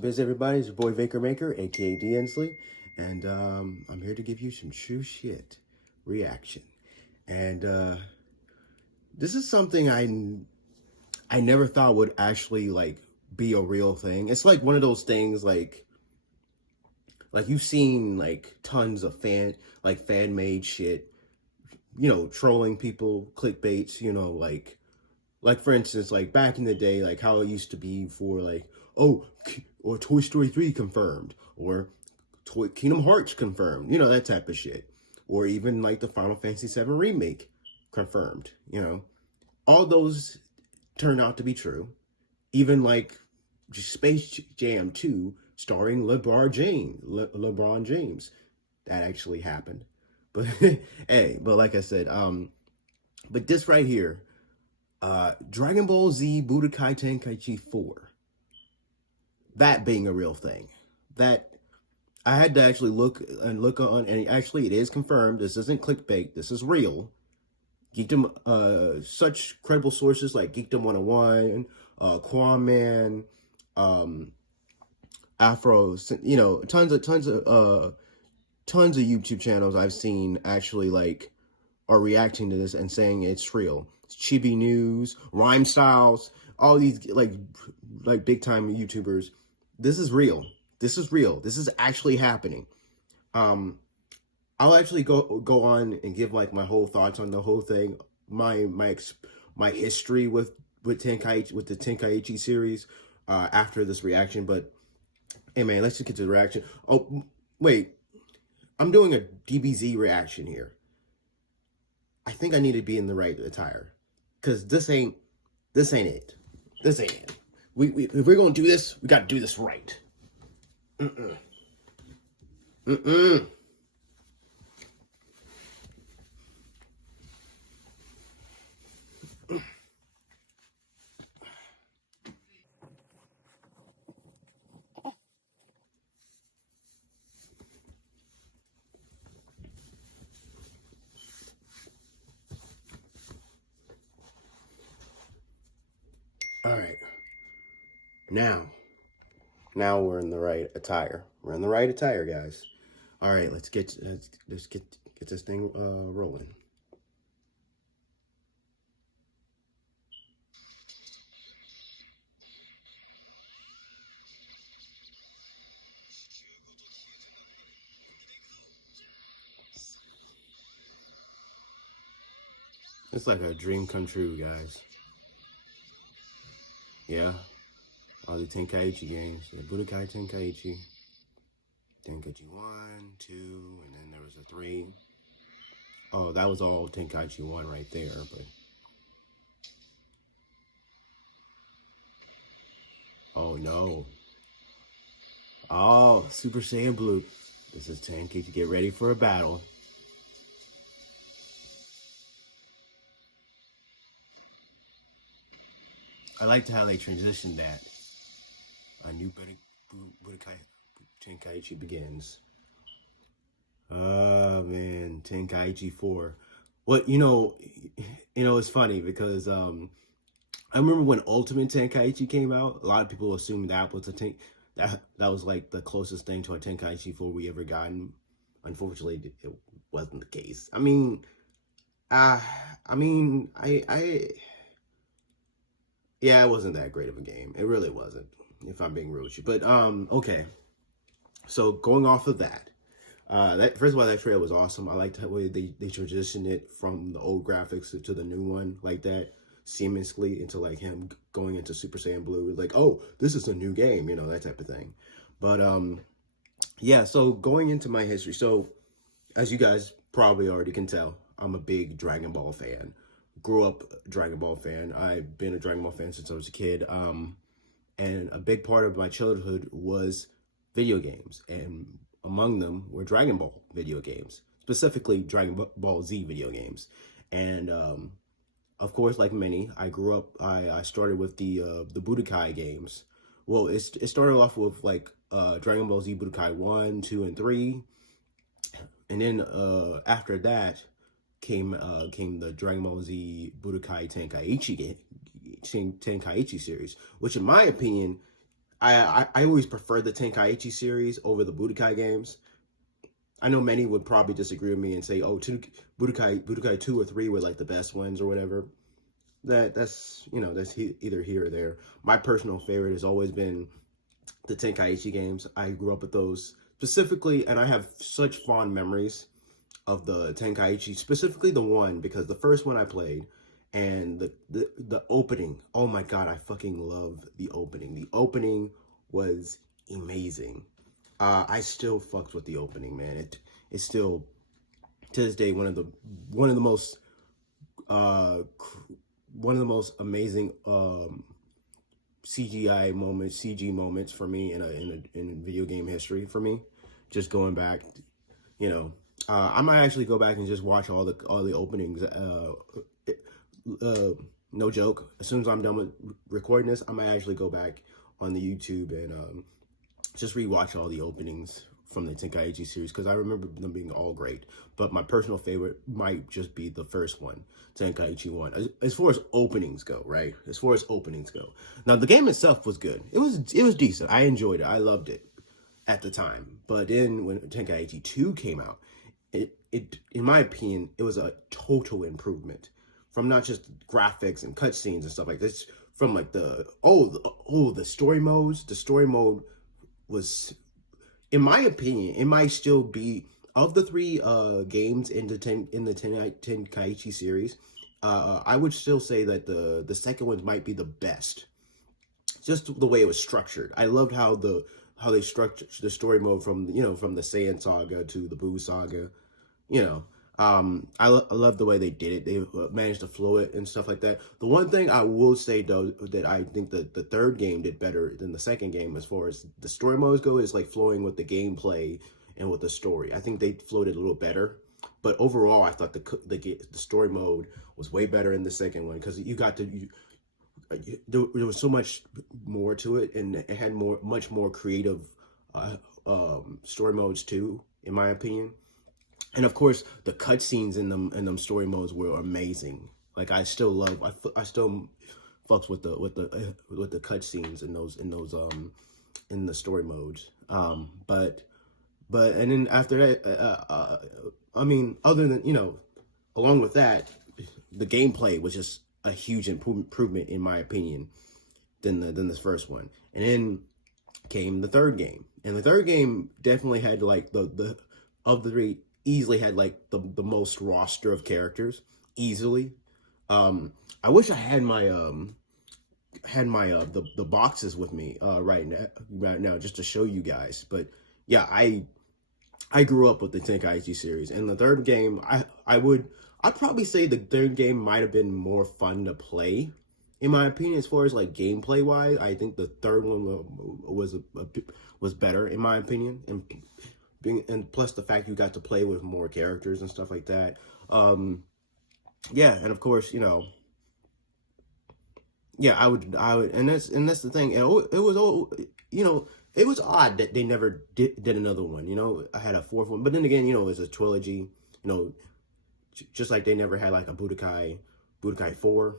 Biz everybody, it's your boy Vaker Maker, aka D Ensley, and I'm here to give you some true shit reaction. And this is something I never thought would actually like be a real thing. It's like one of those things like you've seen like tons of fan made shit, trolling people, clickbaits, like for instance, like back in the day, like how it used to be for like, oh, or Toy Story 3 confirmed, or Kingdom Hearts confirmed, that type of shit. Or even like the Final Fantasy 7 remake confirmed, All those turned out to be true. Even like Space Jam 2 starring LeBron James. That actually happened. But hey, but like I said, but this right here, Dragon Ball Z Budokai Tenkaichi 4. That being a real thing. That I had to actually look on, and actually it is confirmed. This isn't clickbait. This is real. Geekdom, such credible sources like Geekdom 101, Quaman, Afro, tons of YouTube channels I've seen actually like are reacting to this and saying it's real. Chibi News, Rhyme Styles, all these like big time YouTubers. This is real. This is real. This is actually happening. I'll actually go on and give like my whole thoughts on the whole thing, my history with Tenkaichi, with the Tenkaichi series, after this reaction. But hey man, let's just get to the reaction. Oh wait, I'm doing a DBZ reaction here. I think I need to be in the right attire, because this ain't it. This ain't it. If we're gonna do this, we gotta do this right. All right. Now we're in the right attire. We're in the right attire, guys. All right, let's get this thing rolling. It's like a dream come true, guys. Yeah. All the Tenkaichi games. The Budokai Tenkaichi. Tenkaichi 1, 2, and then there was a 3. Oh, that was all Tenkaichi 1 right there, but... Oh, no. Oh, Super Saiyan Blue. This is Tenkaichi. Get ready for a battle. I liked how they transitioned that. A new Budokai Tenkaichi begins. Oh man, Tenkaichi 4. What it's funny because I remember when Ultimate Tenkaichi came out, a lot of people assumed that was that was like the closest thing to a Tenkaichi 4 we ever gotten. Unfortunately, it wasn't the case. Yeah, it wasn't that great of a game. It really wasn't, if I'm being real with you. But okay. So going off of that, first of all, that trailer was awesome. I liked the way they transitioned it from the old graphics to the new one like that, seamlessly, into like him going into Super Saiyan Blue. Like, oh, this is a new game, that type of thing. But yeah. So going into my history, so as you guys probably already can tell, I'm a big Dragon Ball fan. Grew up Dragon Ball fan. I've been a Dragon Ball fan since I was a kid. And a big part of my childhood was video games, and among them were Dragon Ball video games, specifically Dragon Ball Z video games. And of course, like many, I grew up. I started with the Budokai games. Well, it started off with like Dragon Ball Z Budokai 1, 2, and 3, and then after that came the Dragon Ball Z Budokai Tenkaichi Tenkaichi series, which in my opinion, I always prefer the Tenkaichi series over the Budokai games. I know many would probably disagree with me and say, "Oh, Budokai 2 or 3 were like the best ones or whatever." That's either here or there. My personal favorite has always been the Tenkaichi games. I grew up with those specifically, and I have such fond memories of the Tenkaichi, specifically the one because the first one I played, and the opening. Oh my god, I fucking love the opening. The opening was amazing. I still fucks with the opening, man. It's still to this day one of the most uh one of the most amazing CG moments for me in video game history for me. Just going back, I might actually go back and just watch all the openings. No joke. As soon as I'm done with recording this, I might actually go back on the YouTube and just rewatch all the openings from the Tenkaichi series because I remember them being all great. But my personal favorite might just be the first one, Tenkaichi 1. As far as openings go, right? As far as openings go. Now, the game itself was good. It was decent. I enjoyed it. I loved it at the time. But then when Tenkaichi 2 came out, it in my opinion, it was a total improvement from not just graphics and cutscenes and stuff like this, from like the story modes. The story mode was, in my opinion, it might still be of the 3 games in the Tenkaichi series. I would still say that the second one might be the best. Just the way it was structured. I loved how they structured the story mode from the Saiyan saga to the Buu saga. I love the way they did it. They managed to flow it and stuff like that. The one thing I will say though that I think that the third game did better than the second game as far as the story modes go is like flowing with the gameplay and with the story. I think they flowed it a little better. But overall, I thought the story mode was way better in the second one because there was so much more to it, and it had much more creative story modes too, in my opinion. And of course, the cutscenes in them story modes were amazing. Like I still fucks with the cutscenes in the story modes. But and then after that, I mean, other than along with that, the gameplay was just a huge improvement in my opinion than this first one. And then came the third game, and the third game definitely had like the of the 3 easily had like the most roster of characters easily. I wish I had my the boxes with me right now just to show you guys. But yeah, I grew up with the Tenkaichi series, and the third game I'd probably say the third game might have been more fun to play in my opinion. As far as like gameplay wise, I think the third one was better in my opinion, and plus the fact you got to play with more characters and stuff like that. Yeah, and of course, yeah, I would, and that's the thing. It was odd that they never did another one. I had a fourth one, but then again, it was a trilogy. Just like they never had like a Budokai 4.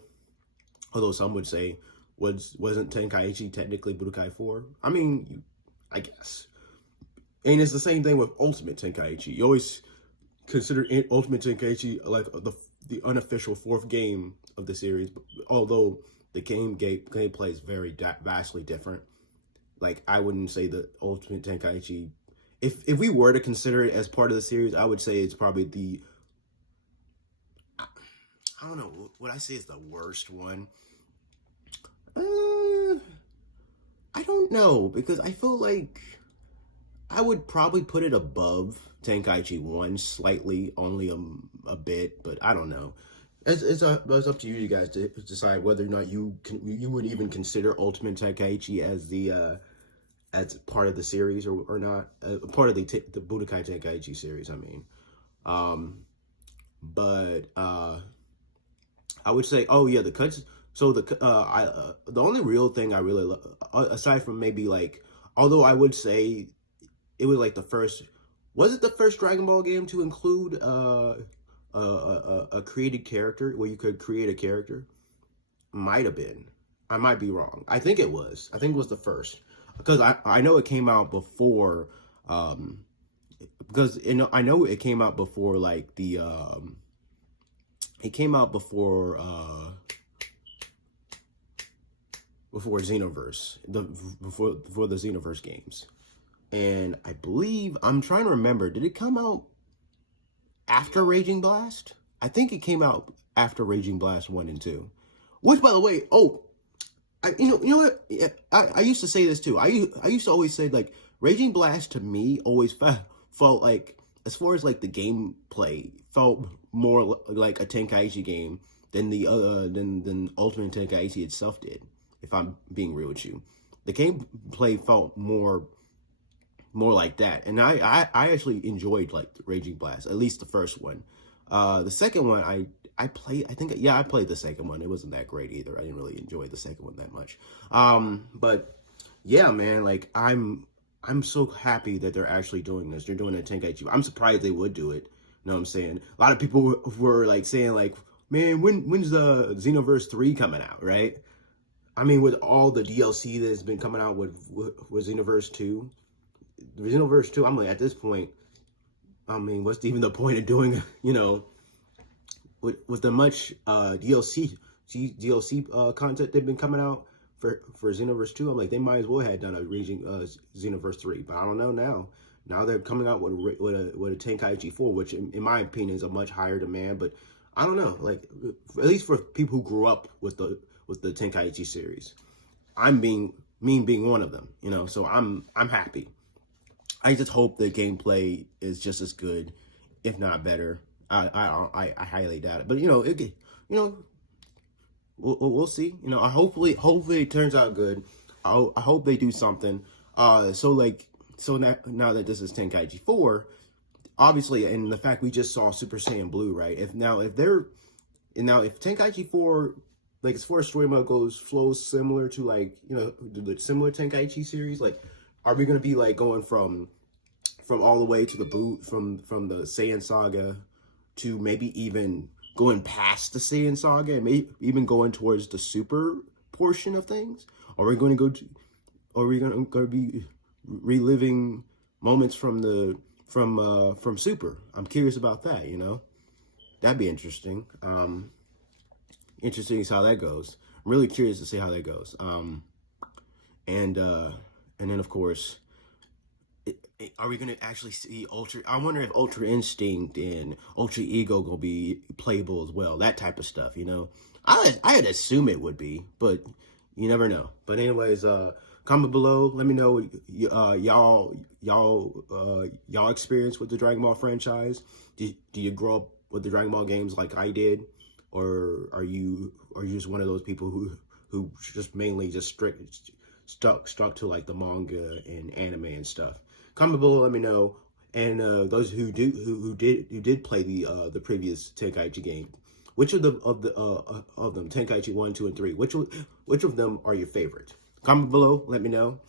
Although some would say, wasn't Tenkaichi technically Budokai 4? I mean, I guess. And it's the same thing with Ultimate Tenkaichi. You always consider Ultimate Tenkaichi like the unofficial 4th game of the series, although the gameplay is very vastly different. Like, I wouldn't say the Ultimate Tenkaichi, if we were to consider it as part of the series, I would say it's probably I don't know, would I say it's the worst one? I don't know, because I feel like I would probably put it above Tenkaichi 1 slightly, only a bit, but I don't know. It's up to you guys to decide whether or not you would even consider Ultimate Tenkaichi as part of the series or not, part of the Budokai Tenkaichi series. I mean, but I would say, oh yeah, the cuts. So the only real thing I really love, aside from maybe like, although I would say it was like the first, was it the first Dragon Ball game to include a created character where you could create a character? Might have been. I might be wrong. I think it was. I think it was the first. because I know it came out before, because I know it came out before like the it came out before Xenoverse, before the Xenoverse games. And I believe, I'm trying to remember, did it come out after Raging Blast? I think it came out after Raging Blast 1 and 2. Which, by the way, you know what? I used to say this too. I used to always say, like, Raging Blast to me always felt like, as far as like the gameplay, felt more like a Tenkaichi game than than Ultimate Tenkaichi itself did. If I'm being real with you, the gameplay felt more like that, and I actually enjoyed like Raging Blast, at least the first one. The second one I played, I think, yeah, I played the second one. It wasn't that great either. I didn't really enjoy the second one that much. But yeah, man, like I'm so happy that they're actually doing this. They're doing it at Tenkaichi. I'm surprised they would do it. You know what I'm saying? A lot of people were like saying like, man, when's the Xenoverse 3 coming out, right? I mean, with all the DLC that's been coming out with Xenoverse 2, Xenoverse 2, I'm like, at this point, I mean, what's even the point of doing, you know, with the much DLC content they've been coming out for Xenoverse 2, I'm like, they might as well have done a Raging Xenoverse 3, but I don't know now. Now they're coming out with a Tenkaichi 4, which in my opinion is a much higher demand, but I don't know, like, at least for people who grew up with the Tenkaichi series, being one of them, you know, so I'm happy. I just hope the gameplay is just as good, if not better. I highly doubt it, but you know, we'll see. You know, hopefully it turns out good. I hope they do something. So now that this is Tenkaichi 4, obviously, and the fact we just saw Super Saiyan Blue, right? If Tenkaichi 4, like, as far as story mode goes, flows similar to, like, you know, the similar Tenkaichi series, like, are we gonna be like going from all the way to the boot from the Saiyan Saga to maybe even going past the Saiyan Saga and maybe even going towards the Super portion of things? Are we going to be reliving moments from Super? I'm curious about that. You know, that'd be interesting. Interesting to see how that goes. I'm really curious to see how that goes. And then, of course, are we going to actually see Ultra? I wonder if Ultra Instinct and Ultra Ego going to be playable as well. That type of stuff, you know. I'd assume it would be, but you never know. But anyways, comment below. Let me know y'all experience with the Dragon Ball franchise. Do you grow up with the Dragon Ball games like I did, or are you just one of those people who just mainly just stuck to like the manga and anime and stuff? Comment below, let me know. And those who did play the previous Tenkaichi game, which of them, Tenkaichi 1, 2, and 3, which of them are your favorite? Comment below, let me know.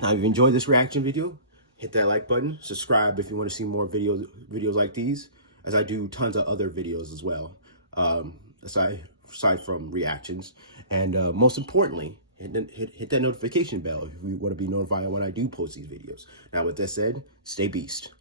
Now, if you enjoyed this reaction video, hit that like button. Subscribe if you want to see more videos like these, as I do tons of other videos as well, aside from reactions. And most importantly, hit that notification bell if you want to be notified when I do post these videos. Now, with that said, stay beast.